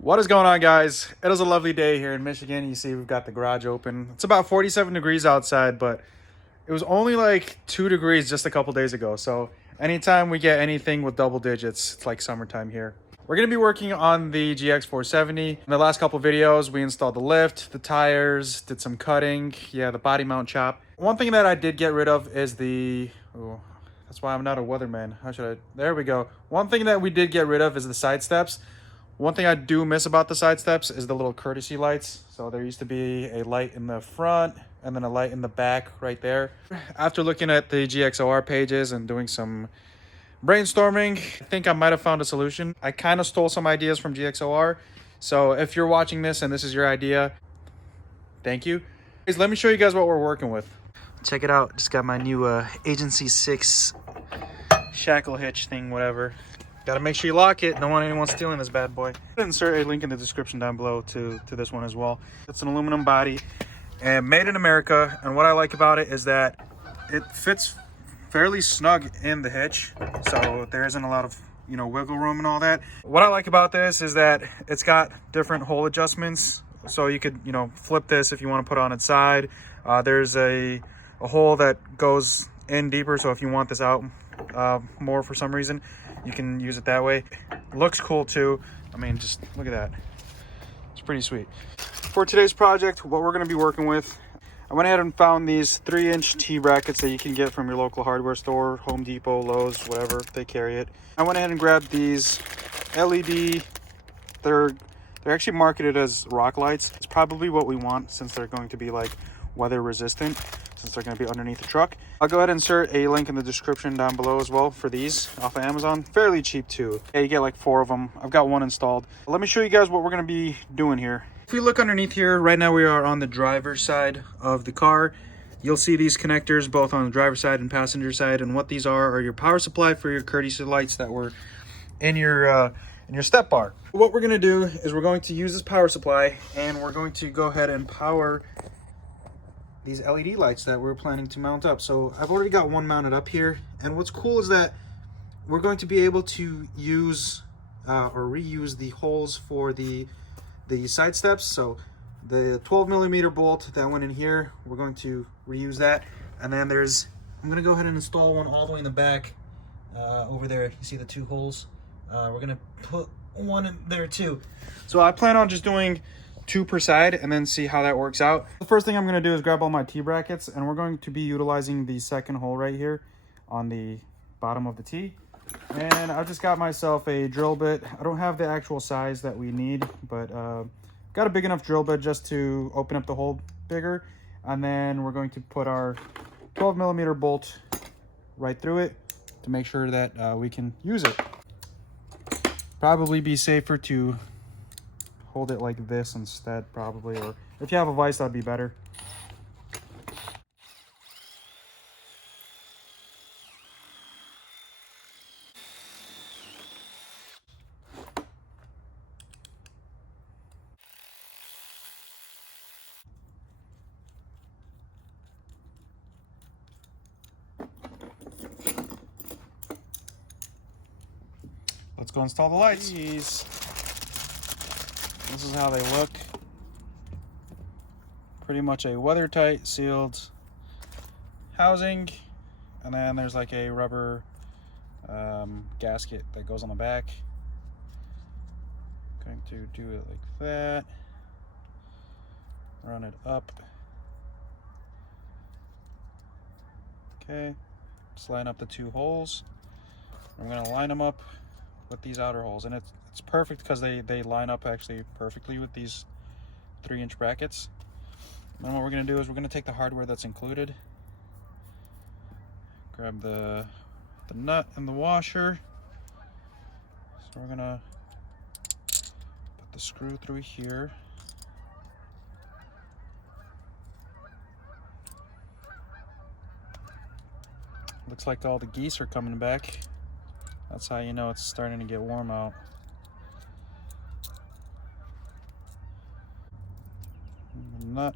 What is going on, guys? It is a lovely day here in Michigan. You see we've got the garage open. It's about 47 degrees outside, but it was only like 2 degrees just a couple days ago. So anytime we get anything with double digits, it's like summertime here. We're going to be working on the GX470. In the last couple videos, we installed the lift, the tires, did some cutting, the body mount chop. One thing that I did get rid of is the... Oh, that's why I'm not a weatherman. How should I... There we go. One thing that we did get rid of is the side steps. One thing I do miss about the side steps is the little courtesy lights. So there used to be a light in the front and then a light in the back right there. After looking at the GXOR pages and doing some brainstorming, I think I might have found a solution. I kind of stole some ideas from GXOR. So if you're watching this and this is your idea, thank you. Let me show you guys what we're working with. Check it out. Just got my new Agency 6 shackle hitch thing, whatever. Gotta make sure you lock it. Don't want anyone stealing this bad boy. I'll insert a link in the description down below to this one as well. It's an aluminum body and made in America. And what I like about it is that it fits fairly snug in the hitch. So there isn't a lot of, wiggle room and all that. What I like about this is that it's got different hole adjustments. So you could, flip this if you want to put it on its side. There's a hole that goes in deeper. So if you want this out more for some reason, you can use it that way. Looks cool too. I mean, just look at that. It's pretty sweet. For today's project, what we're going to be working with, I went ahead and found these 3-inch T-brackets that you can get from your local hardware store, Home Depot, Lowe's, whatever, they carry it. I went ahead and grabbed these LED, they're actually marketed as rock lights. It's probably what we want since they're going to be like weather resistant, since they're going to be underneath the truck. I'll go ahead and insert a link in the description down below as well for these off of Amazon. Fairly cheap too. Yeah, you get like 4 of them. I've got one installed. Let me show you guys what we're going to be doing here. If you look underneath here, right now we are on the driver's side of the car. You'll see these connectors both on the driver's side and passenger side, and what these are your power supply for your courtesy lights that were in your step bar. What we're going to do is we're going to use this power supply and we're going to go ahead and power these LED lights that we're planning to mount up. So I've already got one mounted up here, and what's cool is that we're going to be able to use or reuse the holes for the side steps. So the 12mm bolt that went in here, we're going to reuse that. And then I'm gonna go ahead and install one all the way in the back over there. You see the 2 holes? We're gonna put one in there too. So I plan on just doing 2 per side and then see how that works out. The first thing I'm going to do is grab all my T-brackets, and we're going to be utilizing the second hole right here on the bottom of the T. And I've just got myself a drill bit. I don't have the actual size that we need, but got a big enough drill bit just to open up the hole bigger. And then we're going to put our 12mm bolt right through it to make sure that we can use it. Probably be safer to hold it like this instead, probably, or if you have a vise, that'd be better. Let's go install the lights. Jeez. This is how they look. Pretty much a weather-tight, sealed housing. And then there's like a rubber gasket that goes on the back. Going to do it like that. Run it up. Okay. Just line up the 2 holes. I'm going to line them up with these outer holes, and it's perfect because they line up actually perfectly with these 3-inch brackets. And then what we're going to do is we're going to take the hardware that's included, grab the nut and the washer. So we're going to put the screw through here. Looks like all the geese are coming back. That's how you know it's starting to get warm out. Nut.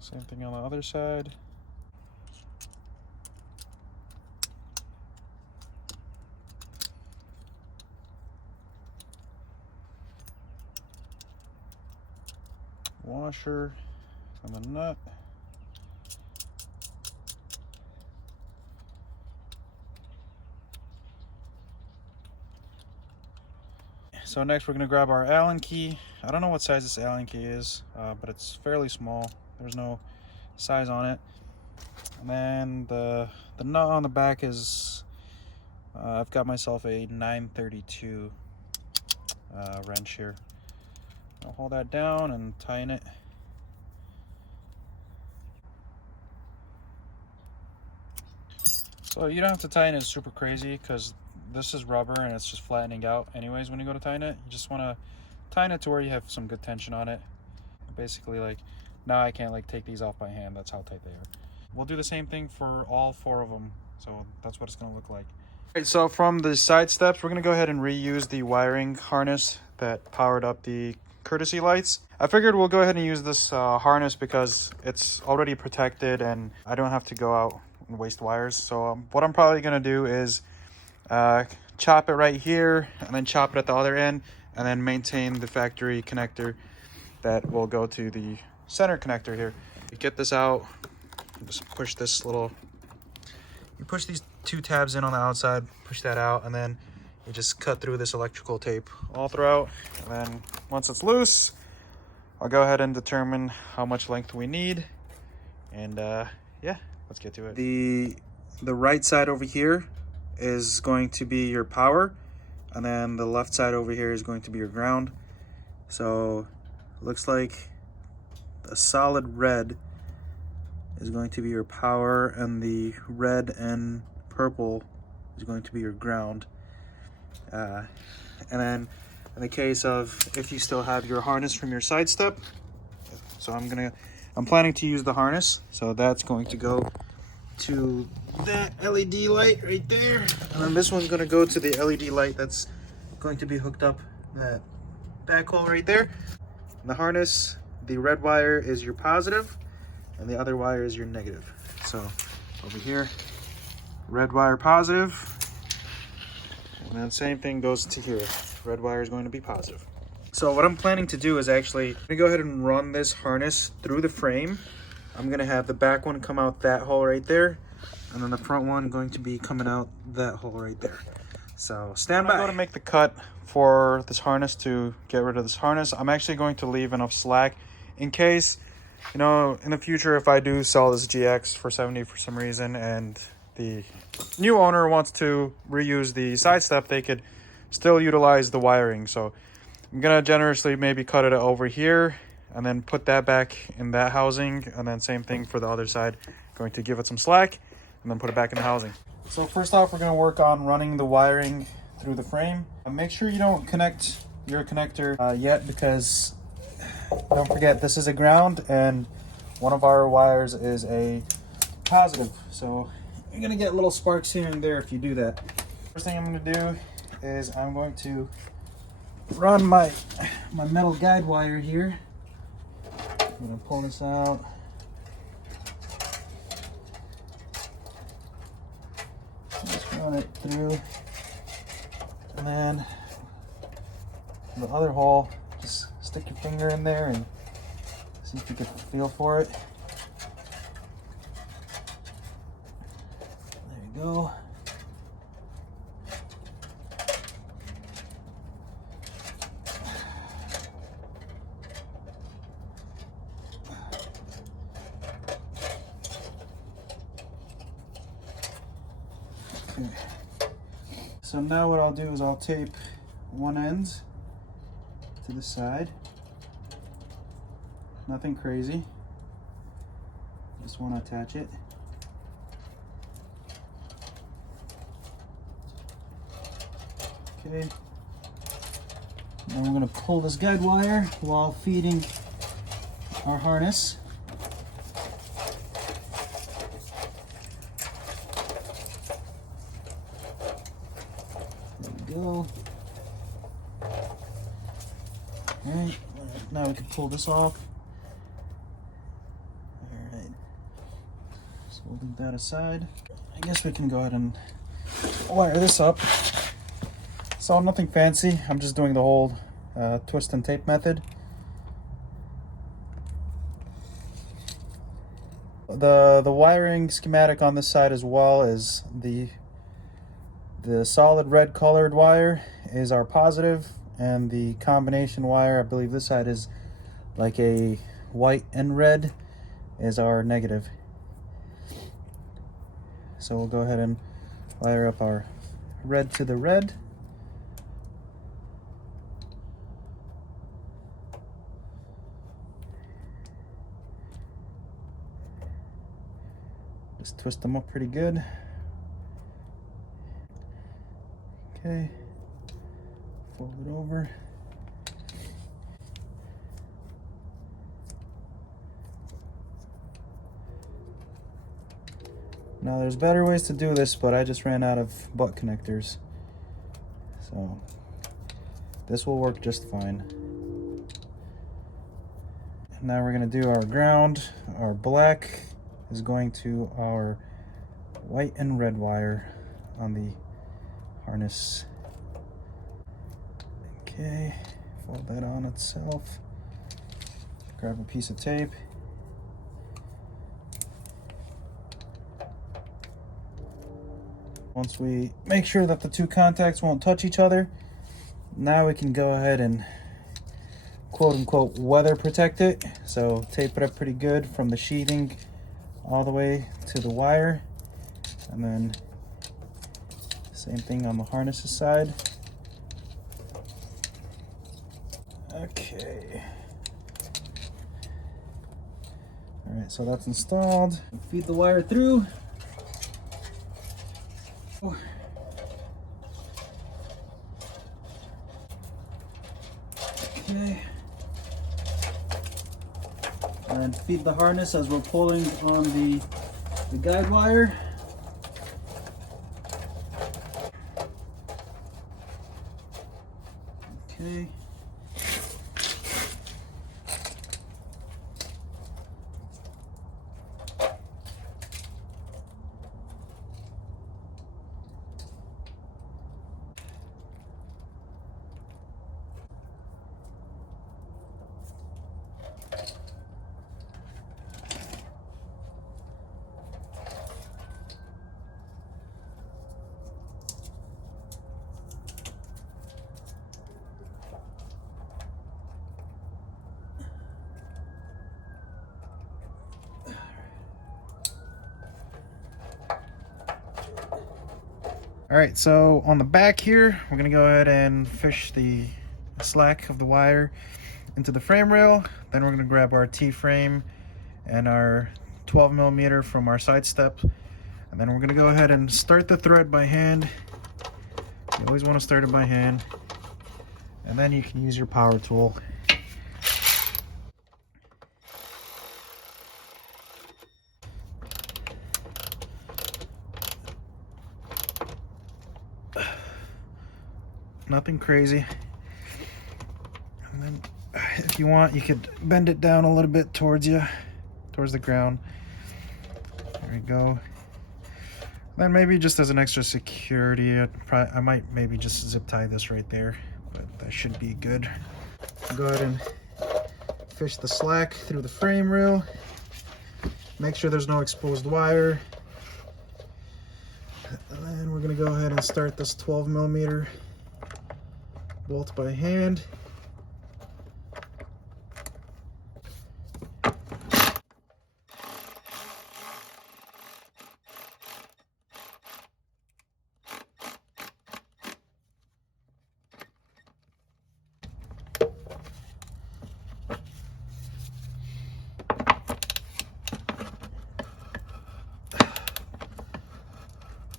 Same thing on the other side. washer and the nut. So next we're going to grab our Allen key. I don't know what size this Allen key is, but it's fairly small. There's no size on it. And then the nut on the back is, I've got myself a 932 wrench here. I'll hold that down and tighten it. So you don't have to tighten it super crazy because this is rubber and it's just flattening out anyways when you go to tighten it. You just want to tighten it to where you have some good tension on it. Basically, like, now I can't like take these off by hand. That's how tight they are. We'll do the same thing for all 4 of them. So that's what it's going to look like. All right, so from the side steps, we're going to go ahead and reuse the wiring harness that powered up the courtesy lights. I figured we'll go ahead and use this harness because it's already protected and I don't have to go out and waste wires. So what I'm probably going to do is chop it right here and then chop it at the other end and then maintain the factory connector that will go to the center connector here. You get this out, just push this little, you push these 2 tabs in on the outside, push that out, and then you just cut through this electrical tape all throughout. And then once it's loose, I'll go ahead and determine how much length we need. And yeah, let's get to it. The right side over here is going to be your power, and then the left side over here is going to be your ground. So looks like a solid red is going to be your power, and the red and purple is going to be your ground. And then in the case of if you still have your harness from your side step, so I'm planning to use the harness, so that's going to go to that LED light right there, and then this one's going to go to the LED light that's going to be hooked up that back hole right there. In the harness, the red wire is your positive and the other wire is your negative. So over here, red wire positive, and then same thing goes to here. Red wire is going to be positive. So what I'm planning to do is actually, I'm gonna go ahead and run this harness through the frame. I'm gonna have the back one come out that hole right there, and then the front one going to be coming out that hole right there. So stand by. I'm going to make the cut for this harness to get rid of this harness. I'm actually going to leave enough slack in case, you know, in the future, if I do sell this GX for 70 for some reason and the new owner wants to reuse the side step, they could still utilize the wiring. So I'm gonna generously maybe cut it over here and then put that back in that housing, and then same thing for the other side. Going to give it some slack and then put it back in the housing. So first off, we're gonna work on running the wiring through the frame. Make sure you don't connect your connector yet, because don't forget this is a ground and one of our wires is a positive. So you're gonna get little sparks here and there if you do that. First thing I'm gonna do is I'm going to run my metal guide wire here. I'm gonna pull this out. Just run it through, and then the other hole, just stick your finger in there and see if you can feel for it. There you go. Okay. So now what I'll do is I'll tape one end to the side. Nothing crazy. Just want to attach it. Okay. Now we're going to pull this guide wire while feeding our harness. There we go. Alright, now we can pull this off. Alright, so we'll leave that aside. I guess we can go ahead and wire this up. So nothing fancy, I'm just doing the whole twist and tape method. the wiring schematic on this side as well is the solid red colored wire is our positive, and the combination wire, I believe this side is like a white and red, is our negative. So we'll go ahead and wire up our red to the red. Just twist them up pretty good. Okay, fold it over. Now there's better ways to do this, but I just ran out of butt connectors. So this will work just fine. Now we're gonna do our ground. Our black is going to our white and red wire on the harness. Okay, fold that on itself. Grab a piece of tape. Once we make sure that the two contacts won't touch each other, now we can go ahead and quote-unquote weather protect it. So tape it up pretty good from the sheathing all the way to the wire, and then same thing on the harness side. Okay. All right, so that's installed. Feed the wire through. Okay. And feed the harness as we're pulling on the guide wire. Okay. All right, so on the back here, we're gonna go ahead and fish the slack of the wire into the frame rail. Then we're gonna grab our T-frame and our 12mm from our side step. And then we're gonna go ahead and start the thread by hand. You always wanna start it by hand. And then you can use your power tool. Nothing crazy. And then if you want, you could bend it down a little bit towards you, towards the ground. There we go. Then maybe just as an extra security, I might maybe just zip tie this right there, but that should be good. Go ahead and fish the slack through the frame rail. Make sure there's no exposed wire. And then we're gonna go ahead and start this 12mm bolt by hand.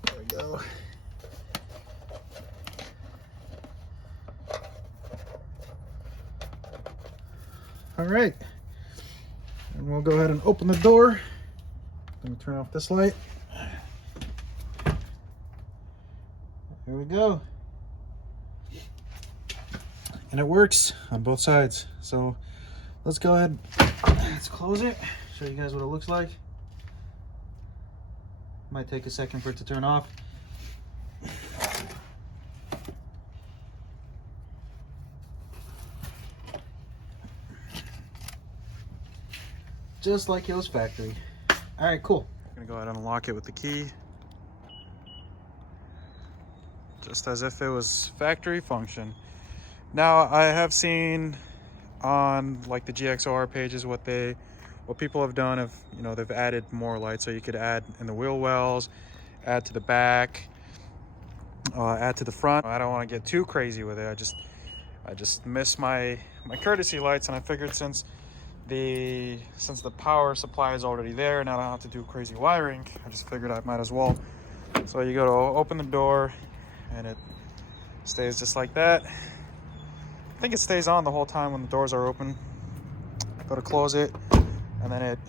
There we go. All right, and we'll go ahead and open the door. Let me turn off this light. Here we go. And it works on both sides. So let's go ahead, let's close it, show you guys what it looks like. Might take a second for it to turn off. Just like Hill's factory. All right, cool. I'm gonna go ahead and unlock it with the key. Just as if it was factory function. Now, I have seen on like the GXOR pages what people have done. If you know, they've added more lights, so you could add in the wheel wells, add to the back, add to the front. I don't want to get too crazy with it. I just miss my courtesy lights, and I figured since the power supply is already there and I don't have to do crazy wiring, I just figured I might as well. So you go to open the door and it stays just like that. I think it stays on the whole time when the doors are open. Go to close it and then it,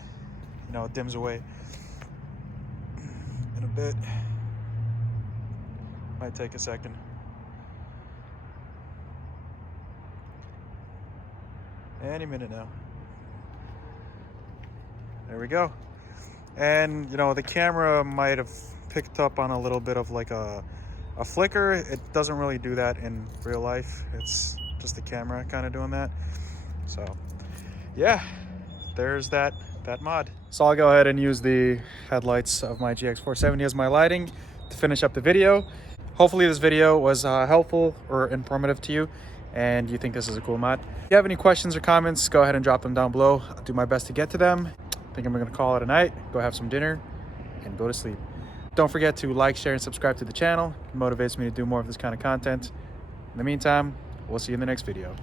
you know, dims away in a bit. Might take a second. Any minute now. There we go. And you know, the camera might have picked up on a little bit of like a flicker. It doesn't really do that in real life. It's just the camera kind of doing that. So yeah, there's that mod. So I'll go ahead and use the headlights of my GX470 as my lighting to finish up the video. Hopefully this video was helpful or informative to you and you think this is a cool mod. If you have any questions or comments, go ahead and drop them down below. I'll do my best to get to them. I think I'm gonna call it a night, go have some dinner and go to sleep. Don't forget to like, share, and subscribe to the channel. It motivates me to do more of this kind of content. In the meantime, we'll see you in the next video.